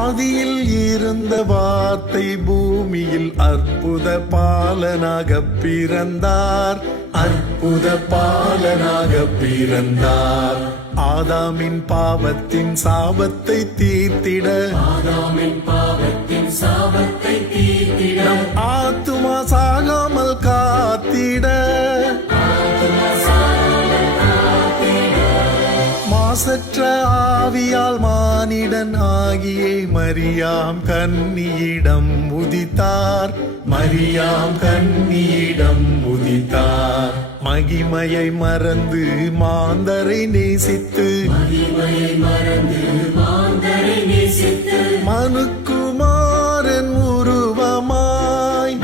ஆதியில் இருந்த வார்த்தை பூமியில் அற்புத பாலனாக பிறந்தார். அற்புத பாலனாக பிறந்தார். ஆதாமின் பாவத்தின் சாபத்தை தீர்த்திட, ஆதாமின் பாவத்தின் சாபத்தை தீர்த்திட, நம் ஆத்துமா சாகாமல் காத்திட, மாசற்ற ஆவியால் மானிடன் ஆகியே மரியாம் கன்னியிடம் உதித்தார். மரியாம் கன்னியிடம் உதித்தார். மகிமையை மறந்து மாந்தரை நேசித்து, மகிமையை மறந்து மாந்தரை நேசித்து, மனுக்குமாரன் உருவமாய்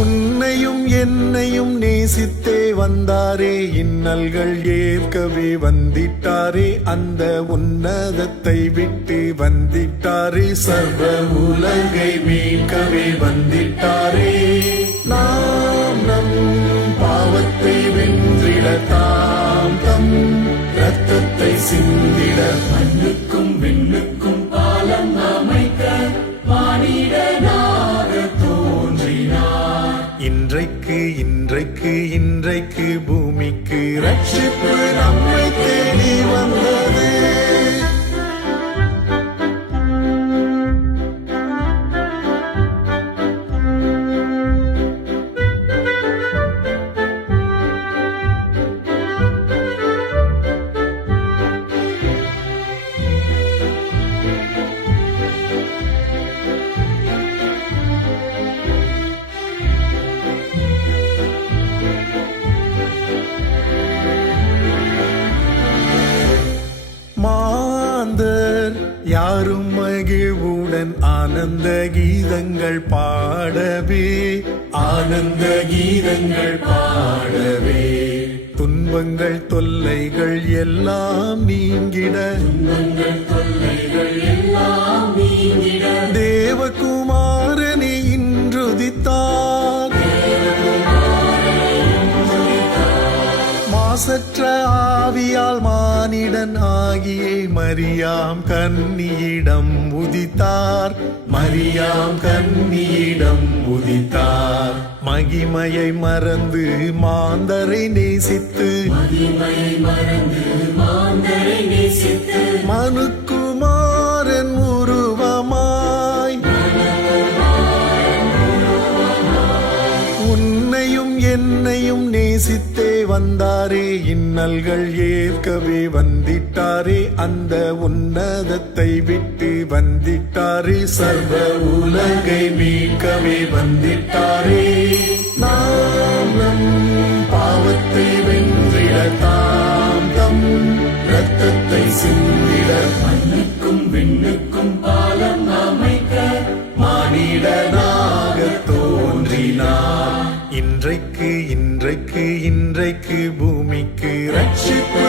உன்னையும் என்னையும் நேசித்தே வந்தாரே. இன்னல்கள் ஏற்கவே வந்திட்டாரே. அந்த உன்னதத்தை விட்டு வந்திட்டாரே. சர்வ உலகை மீட்கவே வந்திட்டாரே. நாம் நம் பாவத்தை வென்றிட தாம் தம் இரத்தத்தை சிந்திட, மண்ணுக்கும் விண்ணுக்கும் பாலம் அமைக்க மானிடனாக தோன்றினார். இன்றைக்கு இன்றைக்கு இன்றைக்கு பூமிக்கு ரட்சிப்பு நம்மை தேடி வந்தது. மாந்தர் யாரும் மகிழ்வுடன் ஆனந்த கீதங்கள் பாடவே, ஆனந்த கீதங்கள் பாடவே, துன்பங்கள் தொல்லைகள் எல்லாம் நீங்கிட, துன்பங்கள் தொல்லைகள் எல்லாம் நீங்கிட, தேவகுமாரனை இன்றுதித்தார். மாசற்ற ஆவியால் மானிடன் ஆகியே மரியாம் கன்னியிடம் உதித்தார். மரியாம் கன்னியிடம் உதித்தார். மகிமையை மறந்து மாந்தரை நேசித்து, மகிமையை மறந்து மாந்தரை நேசித்து, மனுக்குமாரன் உருவமாய் உன்னையும் என்னையும் நேசித்தே வந்தாரே. இன்னல்கள் ஏற்கவே வந்திட்டாரே. அந்த உன்னதத்தை விட்டு வந்திட்டாரே. சர்வ உலகை மீட்கவே வந்திட்டாரே. நாம் நம் பாவத்தை வென்றிட தாம் தம் இரத்தத்தை சிந்திட, மண்ணுக்கும் விண்ணுக்கும் பாலம் அமைக்க மானிடனாக தோன்றினார். இன்றைக்கு இன்றைக்கு இன்றைக்கு பூமிக்கு ரட்சிப்பு